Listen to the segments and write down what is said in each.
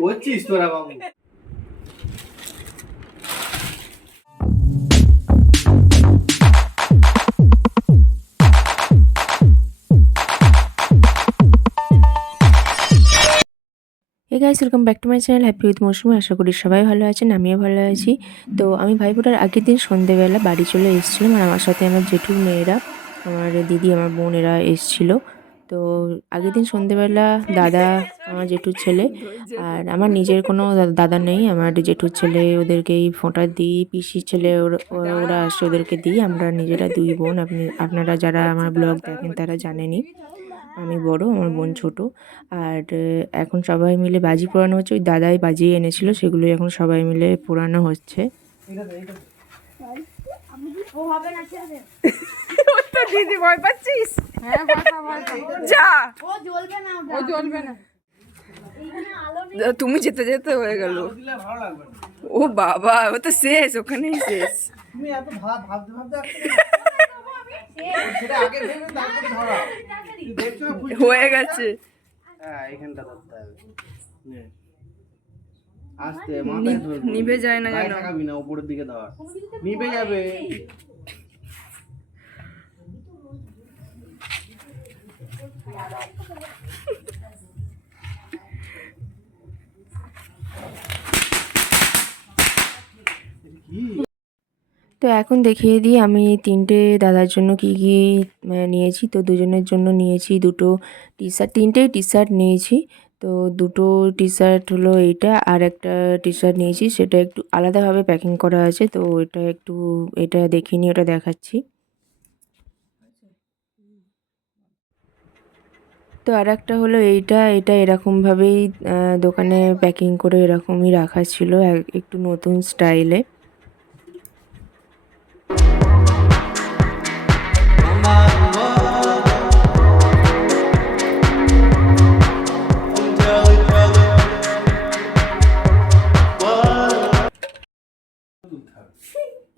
করছিস তোরা বাবু? Guys welcome back to my channel happy with Moushumi আশা করি সবাই ভালো আছেন, আমিও ভালো আছি। তো আমি ভাইফোঁটার আগের দিন সন্ধেবেলা বাড়ি চলে এসেছিলাম আর আমার সাথে আমার জেঠুর মেয়েরা, আমার দিদি, আমার বোন এরা এসেছিল। তো আগের দিন সন্ধেবেলা দাদা, আমার জেঠুর ছেলে আর আমার নিজের কোনো দাদা নেই, আমার জেঠুর ছেলে ওদেরকেই ফোঁটা দিই, পিসির ছেলে ওরা ওরা আসে ওদেরকে দিই, আমরা নিজেরা দুই বোন, আপনি, আপনারা যারা আমার ব্লগ দেখেন তারা জানেনি আমি বড়, আমার বোন ছোট আর এখন সবাই মিলে বাজি পোড়ানো হচ্ছে, ওই দাদাই বাজিয়ে এনেছিল, সেগুলোই এখন সবাই মিলে পোড়ানো হচ্ছে। তো দিদি ভয় পাচ্ছিস যা ও জ্বলবে না তুমি যেতে যেতে হয়ে গেল দিলে ভালো লাগবে না ও বাবা ও তো শেষ ওখানেই শেষ না হয়ে গেছে হ্যাঁ এখানটা ধরতে হবে নে। আস্তে মাথায় ধরবি। নিভে যায় না গায়ে যেন। ঠেকাবি না উপরের দিকে ধর যাবে। তো এখন দেখিয়ে দিই আমি তিনটে দাদার জন্য কি কি নিয়েছি। তো দুজনের জন্য নিয়েছি দুটো টি শার্ট তিনটেই টি শার্ট নিয়েছি। তো দুটো টি শার্ট হলো এইটা আর একটা টি শার্ট নিয়েছি, সেটা একটু আলাদাভাবে প্যাকিং করা আছে, তো এটা একটু, এটা দেখিনি, ওটা দেখাচ্ছি। তো আর একটা হলো এইটা, এটা এরকমভাবেই দোকানে প্যাকিং করে এরকমই রাখা ছিল একটু নতুন স্টাইলে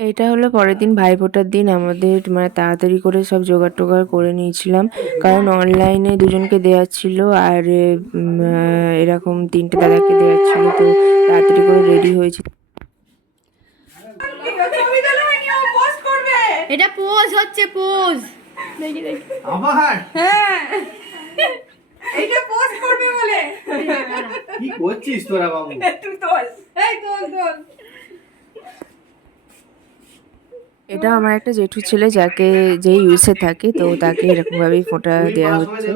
এটা হলো পরের দিন ভাইফোঁটার দিন। আমাদের মানে তাড়াতাড়ি করে সব জোগাড় টোগাড় করে নিয়েছিলাম। কারণ অনলাইনে দুজনকে দেওয়া ছিল আর এরকম তিনটে দাদাকে দেওয়া ছিল। তো তাড়াতাড়ি করে রেডি হয়েছে। এটা পোজ হচ্ছে পোজ আবার হ্যাঁ। এইটা পোস্ট করবে বলে। কি করছিস তোরা বাবু? তুই তোল। এই তোল তোল। এটা আমার একটা জেঠু ছেলে যাকে যে ইউএসএ থাকে তো তাকে এরকমভাবেই ফোঁটা দেওয়া হচ্ছে।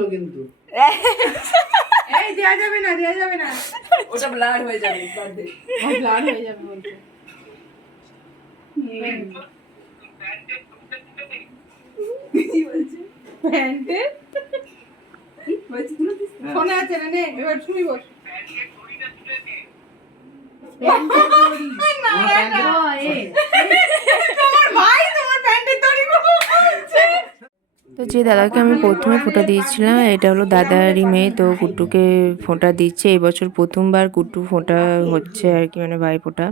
এই দেয়া যাবে না দেয়া যাবে না। ওটা ব্লার হয়ে যাবে ব্লাড হয়ে যাবে বলছে। ফোনে আছে না নে এবার শুনি বস তো যে দাদাকে আমি প্রথমে ফোঁটা দিয়েছিলাম এটা হলো দাদারই মেয়ে তো কুট্টুকে ফোঁটা দিচ্ছে। এই বছর প্রথমবার কুট্টু ফোঁটা হচ্ছে আর কি মানে ভাই ফোঁটা।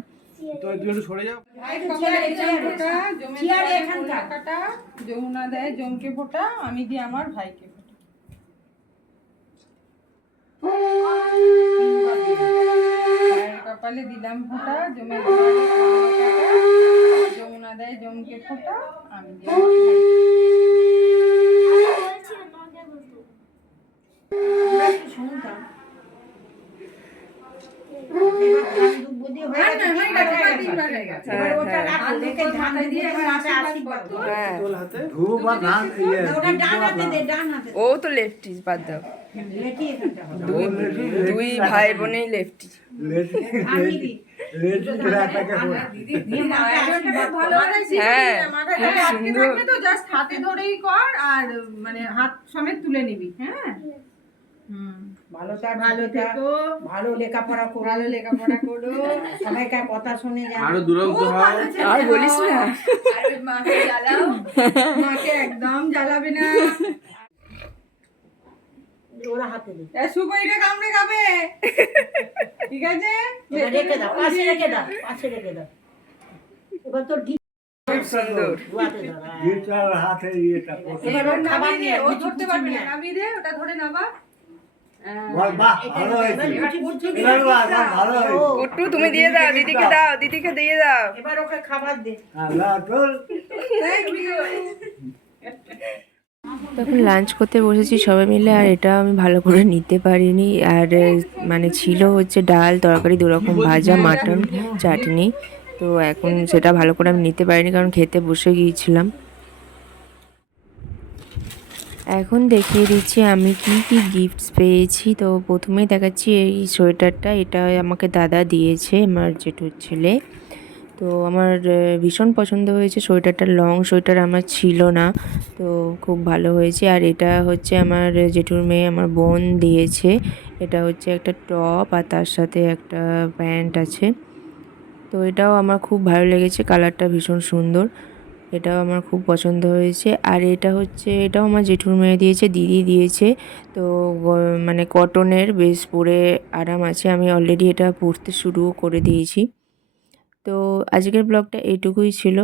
যমুনা দেয় জমকে আমি দিই আমার ভাইকে কপালে দিলাম ফোঁটা জমে যমুনা দেয় জমকে ফোঁটা আমি দিই আমার ভাইকে। হ্যাঁ, না, হয়ে গেছে, এবার তিনবার হয়ে গেছে। হাত দুটো মাথায় দিয়ে এবার আশীর্বাদ করো। তোল ও তো লেফটি বাদ দাও। দুই ভাই বোনেই লেফটি হ্যাঁ জাস্ট হাতে ধরেই কর, আর মানে হাত সমেত তুলে নিবি হ্যাঁ? ভালো থাক ভালো থেকো। ভালো লেখাপড়া করো। ভালো লেখাপড়া করো। সবাইকার কথা শুনে যাও। আরও দূরত্ব হও আর বলিস না। আর মাকে জ্বালাও। মাকে একদম জ্বালাবে না। ওরা হাতে দে এ, সুপারিটা কামড়ে খাবে। ঠিক আছে? রেখে দাও পাশে রেখে দাও পাশে রেখে দাও। এবার তোর সুন্দর। হাতে দাও। এবার খাবার নিয়ে ও ধরতে পারবে না। নামিয়ে দে ওটা ধরে নাবা তুমি দিয়ে দাও দিদিকে দাও। দিদিকে দিয়ে দাও। এবার ওকে খাবার দে। তখন লাঞ্চ করতে বসেছি সবাই মিলে আর এটা আমি ভালো করে নিতে পারিনি। আর মানে ছিল হচ্ছে ডাল তরকারি দুরকম ভাজা মাটন চাটনি। তো এখন সেটা ভালো করে আমি নিতে পারিনি কারণ খেতে বসে গিয়েছিলাম। এখন দেখিয়ে দিচ্ছি আমি কি কি গিফটস পেয়েছি। তো প্রথমেই দেখাচ্ছি এই সোয়েটারটা, এটা আমাকে দাদা দিয়েছে আমার জেঠুর ছেলে। তো আমার ভীষণ পছন্দ হয়েছে সোয়েটারটা লং সোয়েটার আমার ছিল না, তো খুব ভালো হয়েছে। আর এটা হচ্ছে আমার জেঠুর মেয়ে, আমার বোন দিয়েছে। এটা হচ্ছে একটা টপ আর তার সাথে একটা প্যান্ট আছে। তো এটাও আমার খুব ভালো লেগেছে কালারটা ভীষণ সুন্দর। এটাও আমার খুব পছন্দ হয়েছে। আর এটা হচ্ছে, এটাও আমার জেঠুর মেয়ে দিয়েছে, দিদি দিয়েছে। তো মানে কটনের বেশ পরে আরাম আছে, আমি অলরেডি এটা পরতে শুরুও করে দিয়েছি। তো আজকের ব্লগটা এটুকুই ছিল।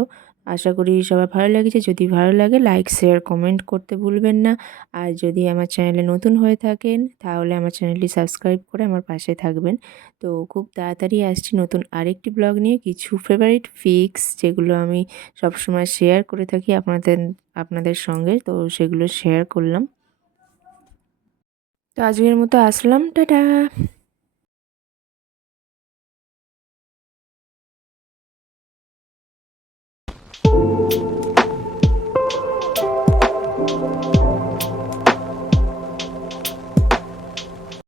আশা করি সবার ভালো লেগেছে। যদি ভালো লাগে লাইক শেয়ার কমেন্ট করতে ভুলবেন না। আর যদি আমার চ্যানেলে নতুন হয়ে থাকেন, তাহলে আমার চ্যানেলটি সাবস্ক্রাইব করে আমার পাশে থাকবেন। তো খুব তাড়াতাড়ি আসছি নতুন আরেকটি ব্লগ নিয়ে। কিছু ফেভারিট ফিক্স যেগুলো আমি সবসময় শেয়ার করে থাকি আপনাদের আপনাদের সঙ্গে, তো সেগুলো শেয়ার করলাম। তো আজকের মতো আসলাম। টাটা!